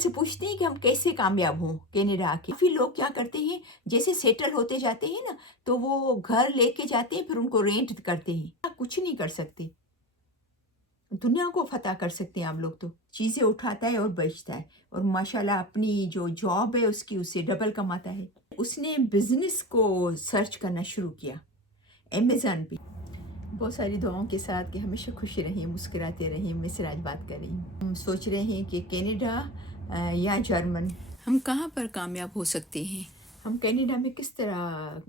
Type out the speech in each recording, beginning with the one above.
से पूछते हैं कि हम कैसे कामयाब हों कनाडा आके। काफ़ी लोग क्या करते हैं, जैसे सेटल होते जाते हैं ना, तो वो घर लेके जाते हैं, फिर उनको रेंट करते हैं। आप कुछ नहीं कर सकते, दुनिया को फ़तह कर सकते हैं आप लोग तो। चीज़ें उठाता है और बेचता है, और माशाल्लाह अपनी जो जॉब है उसकी उससे डबल कमाता है। उसने बिज़नेस को सर्च करना शुरू किया अमेज़न पे। बहुत सारी दुआओं के साथ कि हमेशा खुशी रहें, मुस्कुराते रहें। मैं सिराज बात कर रही हूँ। हम सोच रहे हैं कि कनाडा या जर्मन, हम कहाँ पर कामयाब हो सकते हैं, हम कनाडा में किस तरह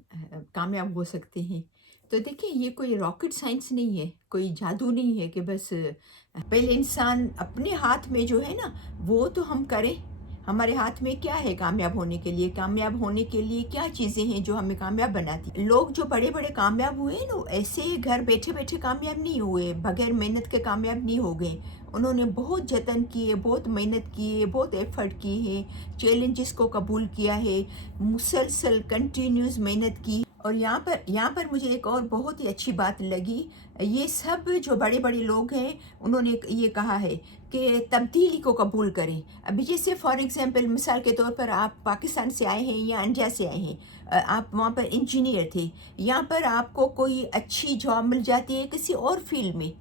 कामयाब हो सकते हैं। तो देखिए, ये कोई रॉकेट साइंस नहीं है, कोई जादू नहीं है कि बस पहले इंसान अपने हाथ में जो है ना वो तो हम करें। हमारे हाथ में क्या है कामयाब होने के लिए? कामयाब होने के लिए क्या चीज़ें हैं जो हमें कामयाब बनाती हैं? लोग जो बड़े-बड़े कामयाब हुए हैं ना, ऐसे घर बैठे-बैठे कामयाब नहीं हुए, बगैर मेहनत के कामयाब नहीं हो गए। उन्होंने बहुत जतन किए, बहुत मेहनत किए, बहुत एफ़र्ट किए हैं, चैलेंजेस को कबूल किया है, मुसलसल कंटिन्यूअस मेहनत की। और यहाँ पर मुझे एक और बहुत ही अच्छी बात लगी, ये सब जो बड़े-बड़े लोग हैं, उन्होंने ये कहा है कि तब्दीली को कबूल करें। अभी जैसे फॉर एग्ज़ाम्पल, मिसाल के तौर पर आप पाकिस्तान से आए हैं या इंडिया से आए हैं, आप वहाँ पर इंजीनियर थे, यहाँ पर आपको कोई अच्छी जॉब मिल जाती है किसी और फ़ील्ड में,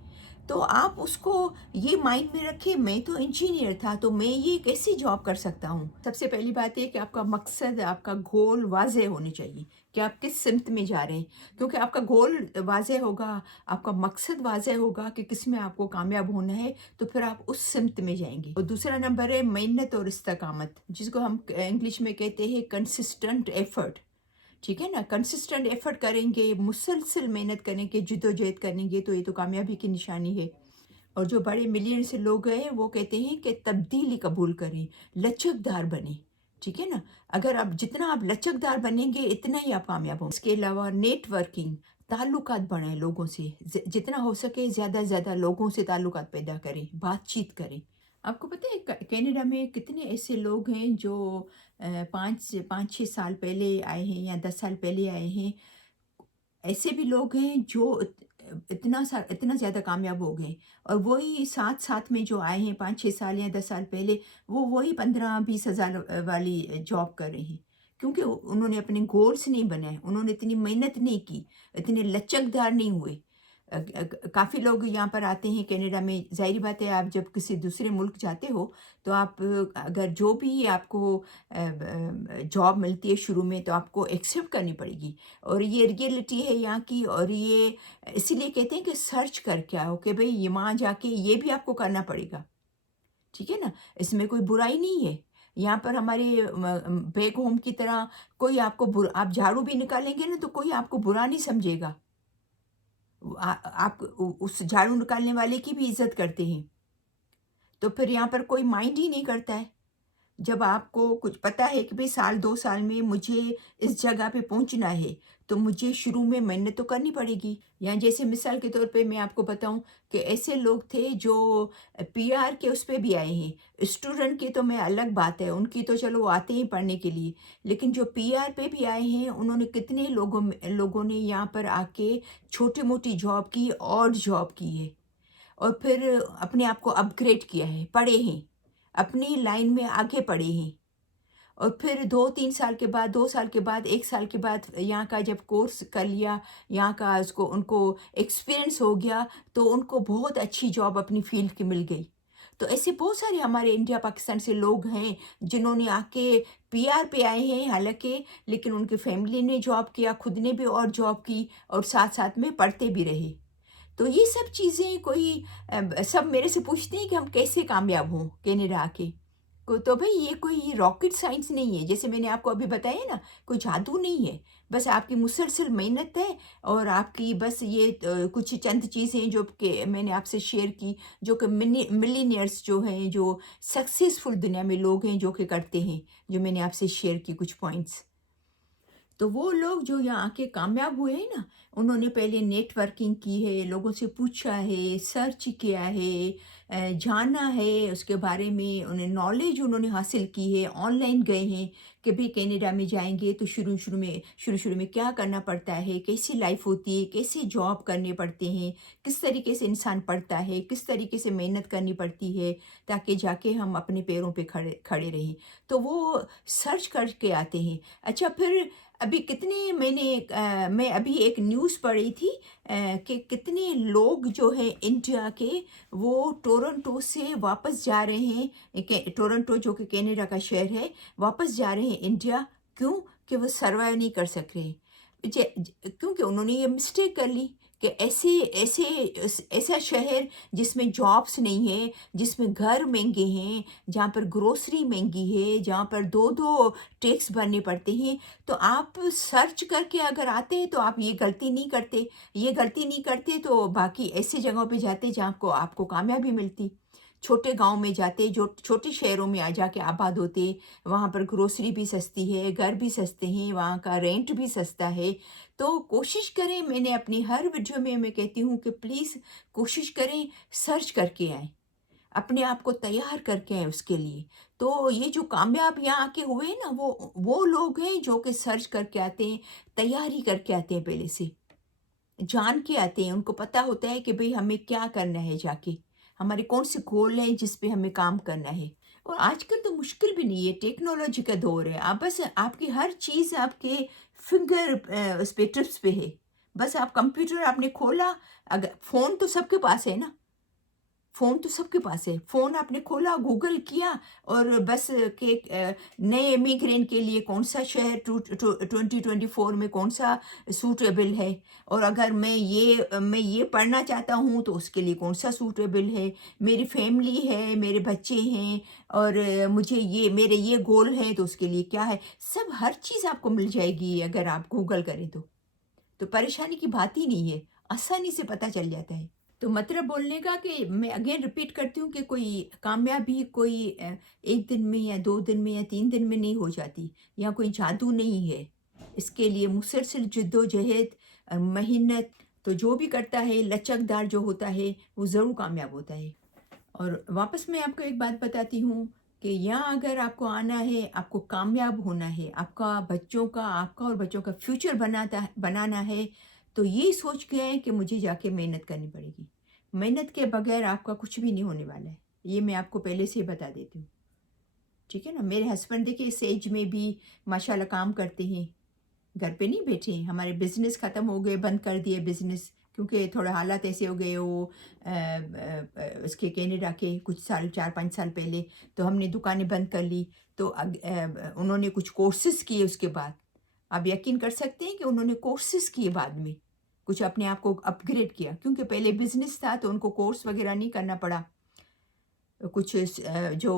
तो आप उसको ये माइंड में रखें, मैं तो इंजीनियर था, तो मैं ये कैसी जॉब कर सकता हूँ। सबसे पहली बात ये कि आपका मकसद, आपका गोल वाज़ेह होने चाहिए कि आप किस सिमत में जा रहे हैं। क्योंकि आपका गोल वाज़ेह होगा, आपका मकसद वाज़ेह होगा कि किस में आपको कामयाब होना है, तो फिर आप उस सिमत में जाएँगे। और दूसरा नंबर है मेहनत और इस्तकामत, जिसको हम इंग्लिश में कहते हैं कंसिस्टेंट एफ़र्ट। ठीक है ना? कंसिस्टेंट एफ़र्ट करेंगे, मुसलसल मेहनत करेंगे, जद्दोजहद करेंगे, तो ये तो कामयाबी की निशानी है। और जो बड़े मिलियन से लोग हैं, वो कहते हैं कि तब्दीली कबूल करें, लचकदार बनें। ठीक है ना? अगर आप जितना आप लचकदार बनेंगे, इतना ही आप कामयाब होंगे। इसके अलावा नेटवर्किंग, ताल्लुकात बढ़ाएँ लोगों से, जितना हो सके ज़्यादा से ज़्यादा लोगों से ताल्लुकात पैदा करें, बातचीत करें। आपको पता है कनाडा में कितने ऐसे लोग हैं जो 5-6 साल पहले आए हैं या 10 साल पहले आए हैं। ऐसे भी लोग हैं जो इतना ज़्यादा कामयाब हो गए, और वही साथ-साथ में जो आए हैं 5-6 साल या 10 साल पहले, वो वही 15-20 हज़ार वाली जॉब कर रहे हैं। क्योंकि उन्होंने अपने गोल्स नहीं बनाए, उन्होंने इतनी मेहनत नहीं की, इतने लचकदार नहीं हुए। काफ़ी लोग यहाँ पर आते हैं कनाडा में, ज़ाहिर बात है, आप जब किसी दूसरे मुल्क जाते हो, तो आप अगर जो भी आपको जॉब मिलती है शुरू में, तो आपको एक्सेप्ट करनी पड़ेगी। और ये रियलिटी है यहाँ की, और ये इसीलिए कहते हैं कि सर्च करके आओ कि भई ये वहाँ जाके ये भी आपको करना पड़ेगा। ठीक है ना? इसमें कोई बुराई नहीं है। यहाँ पर हमारे बैक होम की तरह कोई आपको आप झाड़ू भी निकालेंगे ना, तो कोई आपको बुरा नहीं समझेगा। आप उस झाड़ू निकालने वाले की भी इज़्ज़त करते हैं। तो फिर यहाँ पर कोई माइंड ही नहीं करता है। जब आपको कुछ पता है कि भई साल 2 साल में मुझे इस जगह पे पहुँचना है, तो मुझे शुरू में मेहनत तो करनी पड़ेगी। या जैसे मिसाल के तौर पे मैं आपको बताऊँ कि ऐसे लोग थे जो पीआर के उस पे भी आए हैं। स्टूडेंट की तो मैं अलग बात है, उनकी तो चलो वो आते हैं पढ़ने के लिए। लेकिन जो पीआर पे भी आए हैं, उन्होंने कितने लोगों ने यहाँ पर आके छोटी-मोटी जॉब की, ऑड जॉब की है। और फिर अपने आप को अपग्रेड किया है, पढ़े हैं, अपनी लाइन में आगे बढ़े हैं। और फिर 2-3 साल के बाद, 2 साल के बाद, 1 साल के बाद यहाँ का जब कोर्स कर लिया, यहाँ का उसको उनको एक्सपीरियंस हो गया, तो उनको बहुत अच्छी जॉब अपनी फ़ील्ड की मिल गई। तो ऐसे बहुत सारे हमारे इंडिया, पाकिस्तान से लोग हैं, जिन्होंने आके पीआर पे आए हैं हालाँकि, लेकिन उनकी फैमिली ने जॉब किया, खुद ने भी और जॉब की, और साथ-साथ में पढ़ते भी रहे। तो ये सब चीज़ें कोई सब मेरे से पूछते हैं कि हम कैसे कामयाब हों कनाडा आके। को तो भई ये कोई रॉकेट साइंस नहीं है, जैसे मैंने आपको अभी बताया ना, कोई जादू नहीं है। बस आपकी मुसलसल मेहनत है, और आपकी बस ये कुछ चंद चीज़ें जो कि मैंने आपसे शेयर की, जो कि मिलियनेयर्स जो हैं, जो सक्सेसफुल दुनिया में लोग हैं जो कि करते हैं, जो मैंने आपसे शेयर की कुछ पॉइंट्स। तो वो लोग जो यहाँ आके कामयाब हुए हैं ना, उन्होंने पहले नेटवर्किंग की है, लोगों से पूछा है, सर्च किया है, जाना है उसके बारे में, उन्हें नॉलेज उन्होंने हासिल की है, ऑनलाइन गए हैं कि भाई कनाडा में जाएँगे तो शुरू-शुरू में क्या करना पड़ता है, कैसी लाइफ़ होती है, कैसे जॉब करने पड़ते हैं, किस तरीके से इंसान पढ़ता है, किस तरीके से मेहनत करनी पड़ती है, ताकि जाके हम अपने पैरों पे खड़े खड़े रहें। तो वो सर्च करके आते हैं। अच्छा, फिर अभी कितने मैं अभी एक न्यूज़ पढ़ी थी कि कितने लोग जो हैं इंडिया के, वो टोरंटो से वापस जा रहे हैं, टोरंटो जो कि कनाडा का शहर है, वापस जा रहे हैं इंडिया। क्यों? कि वो सर्वाइव नहीं कर सक रहे। क्योंकि उन्होंने ये मिस्टेक कर ली कि ऐसा शहर जिसमें जॉब्स नहीं है, जिसमें घर महंगे हैं, जहाँ पर ग्रोसरी महंगी है, जहाँ पर दो दो टैक्स भरने पड़ते हैं। तो आप सर्च करके अगर आते हैं तो आप ये गलती नहीं करते तो बाकी ऐसी जगहों पे जाते जहाँ को आपको कामयाबी मिलती। छोटे गांव में जाते, जो छोटे शहरों में आ जाके आबाद होते, वहाँ पर ग्रोसरी भी सस्ती है, घर भी सस्ते हैं, वहाँ का रेंट भी सस्ता है। तो कोशिश करें, मैंने अपनी हर वीडियो में मैं कहती हूँ कि प्लीज़ कोशिश करें, सर्च करके आएँ, अपने आप को तैयार करके आएँ उसके लिए। तो ये जो कामयाब यहाँ आके हुए हैं ना, वो लोग हैं जो कि सर्च करके आते हैं, तैयारी करके आते हैं, पहले से जान के आते हैं। उनको पता होता है कि भई हमें क्या करना है जाके, हमारे कौन से गोल हैं जिस पे हमें काम करना है। और आजकल तो मुश्किल भी नहीं है, टेक्नोलॉजी का दौर है। आप बस आपकी हर चीज़ आपके उस पे टिप्स पे है। बस आप कंप्यूटर आपने खोला, अगर फ़ोन तो सबके पास है ना। फ़ोन तो सबके पास है। फ़ोन आपने खोला, गूगल किया और बस कि नए इमिग्रेंट के लिए कौन-सा शहर 2024 में कौन-सा सूटेबल है, और अगर मैं ये पढ़ना चाहता हूँ तो उसके लिए कौन-सा सूटेबल है। मेरी फैमिली है, मेरे बच्चे हैं और मेरे ये गोल हैं तो उसके लिए क्या है। सब हर चीज़ आपको मिल जाएगी अगर आप गूगल करें तो। तो परेशानी की बात ही नहीं है, आसानी से पता चल जाता है। तो मतलब बोलने का कि मैं अगेन रिपीट करती हूँ कि कोई कामयाबी कोई 1 दिन में या 2 दिन में या 3 दिन में नहीं हो जाती, या कोई जादू नहीं है। इसके लिए मुसलसल जद्दोजहद मेहनत, तो जो भी करता है लचकदार जो होता है, वो ज़रूर कामयाब होता है। और वापस मैं आपको एक बात बताती हूँ कि यहाँ अगर आपको आना है, आपको कामयाब होना है, आपका और बच्चों का फ्यूचर बनाना है, तो ये सोच के आएँ कि मुझे जाके मेहनत करनी पड़ेगी। मेहनत के बगैर आपका कुछ भी नहीं होने वाला है। ये मैं आपको पहले से ही बता देती हूँ। ठीक है ना? मेरे हस्बैंड देखिए इस एज में भी माशाल्लाह काम करते हैं। घर पे नहीं बैठे हैं। हमारे बिज़नेस ख़त्म हो गए, बंद कर दिए बिज़नेस, क्योंकि थोड़ा हालात ऐसे हो गए वो उसके कनाडा के कुछ साल 4-5 साल पहले, तो हमने दुकानें बंद कर ली। तो उन्होंने कुछ कोर्सेज़ किए उसके बाद। आप यकीन कर सकते हैं कि उन्होंने कोर्सेज़ किए बाद में, कुछ अपने आप को अपग्रेड किया, क्योंकि पहले बिज़नेस था तो उनको कोर्स वग़ैरह नहीं करना पड़ा। जो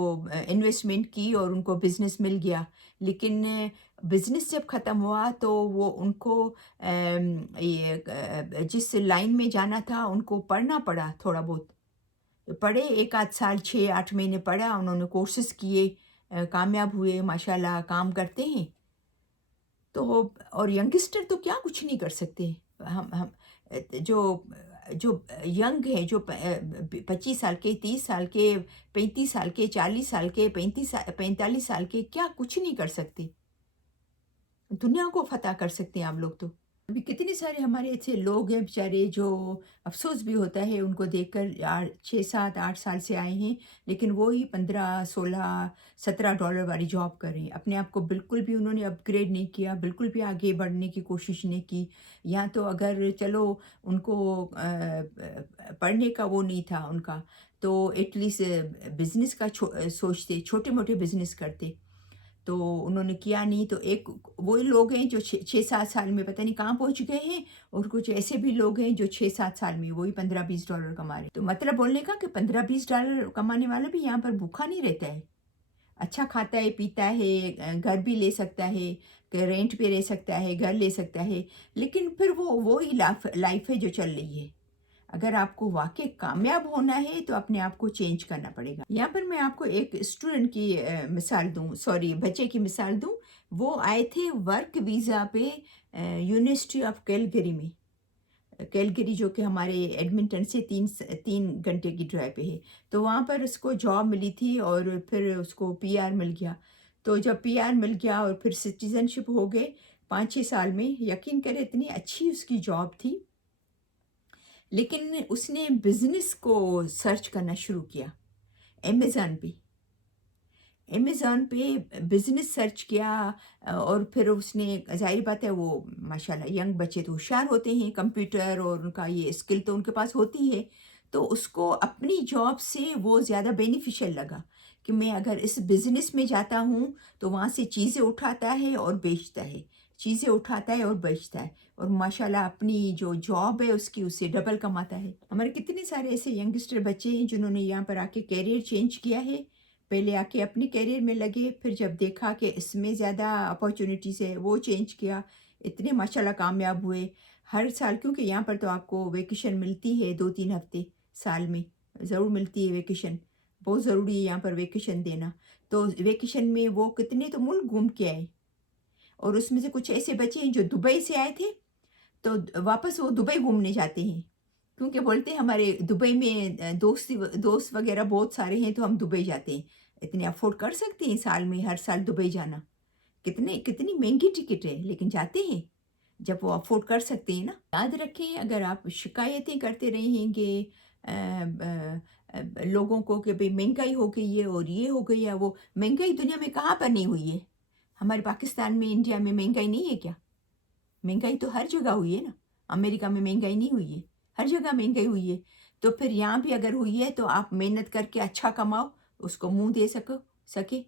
इन्वेस्टमेंट की और उनको बिज़नेस मिल गया। लेकिन बिज़नेस जब ख़त्म हुआ तो वो उनको जिस लाइन में जाना था उनको पढ़ना पड़ा थोड़ा बहुत। पढ़े 1 आध साल, 6-8 महीने पढ़ा, उन्होंने कोर्सेज़ किए, कामयाब हुए, माशाल्लाह काम करते हैं। तो और यंगस्टर तो क्या कुछ नहीं कर सकते। हम जो जो यंग है, जो 25 साल के, 30 साल के, 35 साल के, 40 साल के, 45 साल के, क्या कुछ नहीं कर सकते। दुनिया को फ़तह कर सकते हैं आप लोग तो। अभी कितने सारे हमारे ऐसे लोग हैं बेचारे, जो अफ़सोस भी होता है उनको देखकर, 6, 7, 8 साल से आए हैं, लेकिन वो ही 15, 16, $17 वाली जॉब कर रहे हैं। अपने आप को बिल्कुल भी उन्होंने अपग्रेड नहीं किया, बिल्कुल भी आगे बढ़ने की कोशिश नहीं की। या तो अगर चलो उनको पढ़ने का वो नहीं था उनका, तो एटलीस्ट बिज़नेस का सोचते, छोटे-मोटे बिज़नेस करते। तो उन्होंने किया नहीं, तो एक वही लोग हैं जो 6-7 साल में पता नहीं कहाँ पहुँच गए हैं, और कुछ ऐसे भी लोग हैं जो 6-7 साल में वही $15-20 कमा रहे हैं। तो मतलब बोलने का कि $15-20 कमाने वाला भी यहाँ पर भूखा नहीं रहता है। अच्छा खाता है, पीता है, घर भी ले सकता है, रेंट पे रह सकता है, घर ले सकता है, लेकिन फिर वो ही लाइफ है जो चल रही है। अगर आपको वाक़ई कामयाब होना है तो अपने आप को चेंज करना पड़ेगा। यहाँ पर मैं आपको एक स्टूडेंट की मिसाल दूँ, सॉरी बच्चे की मिसाल दूँ। वो आए थे वर्क वीज़ा पे यूनिवर्सिटी ऑफ कैलगरी में। कैलगरी जो कि हमारे एडमिंटन से 3 घंटे की ड्राइव पे है। तो वहाँ पर उसको जॉब मिली थी और फिर उसको पीआर मिल गया। तो जब पीआर मिल गया और फिर सिटीज़नशिप हो गए 5-6 साल में, यकीन करें इतनी अच्छी उसकी जॉब थी। लेकिन उसने बिज़नेस को सर्च करना शुरू किया अमेज़न पे। अमेज़न पे बिज़नेस सर्च किया और फिर उसने ज़ाहिर बात है वो माशाल्लाह यंग बच्चे तो होशियार होते हैं, कंप्यूटर और उनका ये स्किल तो उनके पास होती है। तो उसको अपनी जॉब से वो ज़्यादा बेनिफिशियल लगा कि मैं अगर इस बिज़नेस में जाता हूँ, तो वहाँ से चीज़ें उठाता है और बेचता है, चीज़ें उठाता है और बेचता है और माशाल्लाह अपनी जो जॉब है उसकी उससे डबल कमाता है। हमारे कितने सारे ऐसे यंगस्टर बच्चे हैं जिन्होंने यहाँ पर आके करियर चेंज किया है। पहले आके अपने करियर में लगे, फिर जब देखा कि इसमें ज़्यादा अपॉर्चुनिटीज़ है, वो चेंज किया, इतने माशाल्लाह कामयाब हुए। हर साल क्योंकि यहाँ पर तो आपको वेकेशन मिलती है 2-3 हफ़्ते साल में, ज़रूर मिलती है वेकेशन, बहुत ज़रूरी है यहाँ पर वेकेशन देना। तो वेकेशन में वो कितने तो मुल्क घूम के आए और उसमें से कुछ ऐसे बच्चे हैं जो दुबई से आए थे, तो वापस वो दुबई घूमने जाते हैं। क्योंकि बोलते हैं हमारे दुबई में दोस्त वगैरह बहुत सारे हैं तो हम दुबई जाते हैं। इतने अफ़ोर्ड कर सकते हैं साल में हर साल दुबई जाना? कितनी महँगी टिकट है लेकिन जाते हैं, जब वो अफ़ोर्ड कर सकते हैं ना। याद रखें अगर आप शिकायतें करते रहेंगे लोगों को कि भई महँगाई हो गई है और ये हो गई है वो, महँगाई दुनिया में कहाँ पर नहीं हुई है? हमारे पाकिस्तान में, इंडिया में महँगाई नहीं है क्या? महँगाई तो हर जगह हुई है ना, अमेरिका में महँगाई नहीं हुई है, हर जगह महँगाई हुई है। तो फिर यहाँ भी अगर हुई है तो आप मेहनत करके अच्छा कमाओ, उसको मुँह दे सके।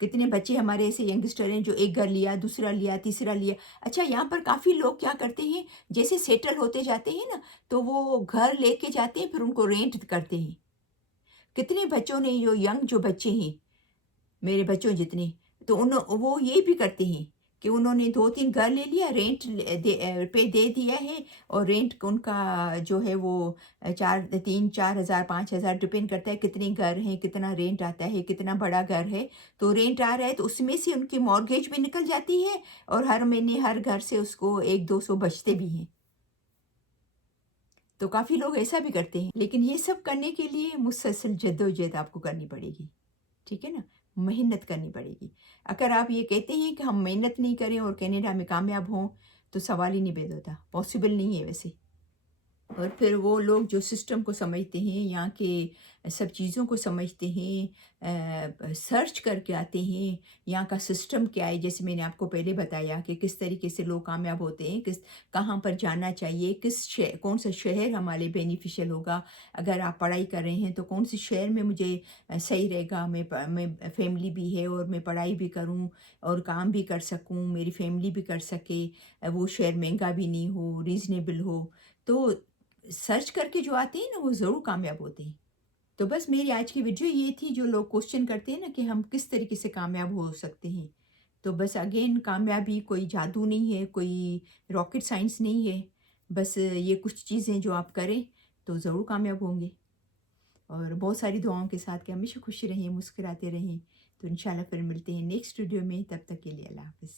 कितने बच्चे हमारे ऐसे यंगस्टर हैं जो एक घर लिया, दूसरा लिया, तीसरा लिया। अच्छा यहाँ पर काफ़ी लोग क्या करते हैं, जैसे सेटल होते जाते हैं ना, तो वो घर लेके जाते हैं फिर उनको रेंट करते हैं। कितने बच्चों ने जो बच्चे हैं मेरे बच्चों जितने, तो वो ये भी करते हैं कि उन्होंने 2-3 घर ले लिया, पे दे दिया है और रेंट उनका जो है वो 4 5,000 डिपेंड करता है कितने घर हैं, कितना रेंट आता है, कितना बड़ा घर है। तो रेंट आ रहा है तो उसमें से उनकी मॉर्गेज भी निकल जाती है और हर महीने हर घर से उसको 100-200 बचते भी हैं। तो काफ़ी लोग ऐसा भी करते हैं, लेकिन ये सब करने के लिए मुसलसल जद्दोजहद आपको करनी पड़ेगी। ठीक है ना? मेहनत करनी पड़ेगी। अगर आप ये कहते हैं कि हम मेहनत नहीं करें और कनाडा में कामयाब हों, तो सवाल ही नहीं पैदा होता, पॉसिबल नहीं है वैसे। और फिर वो लोग जो सिस्टम को समझते हैं, यहाँ के सब चीज़ों को समझते हैं, सर्च करके आते हैं, यहाँ का सिस्टम क्या है, जैसे मैंने आपको पहले बताया कि किस तरीके से लोग कामयाब होते हैं, कहाँ पर जाना चाहिए, कौन सा शहर हमारे बेनिफिशियल होगा। अगर आप पढ़ाई कर रहे हैं तो कौन से शहर में मुझे सही रहेगा, मैं फैमिली भी है और मैं पढ़ाई भी करूँ और काम भी कर सकूँ, मेरी फैमिली भी कर सके, वो शहर महंगा भी नहीं हो, रीज़नेबल हो। तो सर्च करके जो आते हैं ना वो ज़रूर कामयाब होते हैं। तो बस मेरी आज की वीडियो ये थी, जो लोग क्वेश्चन करते हैं ना कि हम किस तरीके से कामयाब हो सकते हैं। तो बस अगेन कामयाबी कोई जादू नहीं है, कोई रॉकेट साइंस नहीं है। बस ये कुछ चीज़ें जो आप करें तो ज़रूर कामयाब होंगे। और बहुत सारी दुआओं के साथ कि हमेशा खुश रहें, मुस्कुराते रहें। तो इंशाल्लाह फिर मिलते हैं नेक्स्ट वीडियो में, तब तक के लिए अल्लाह हाफ़िज़।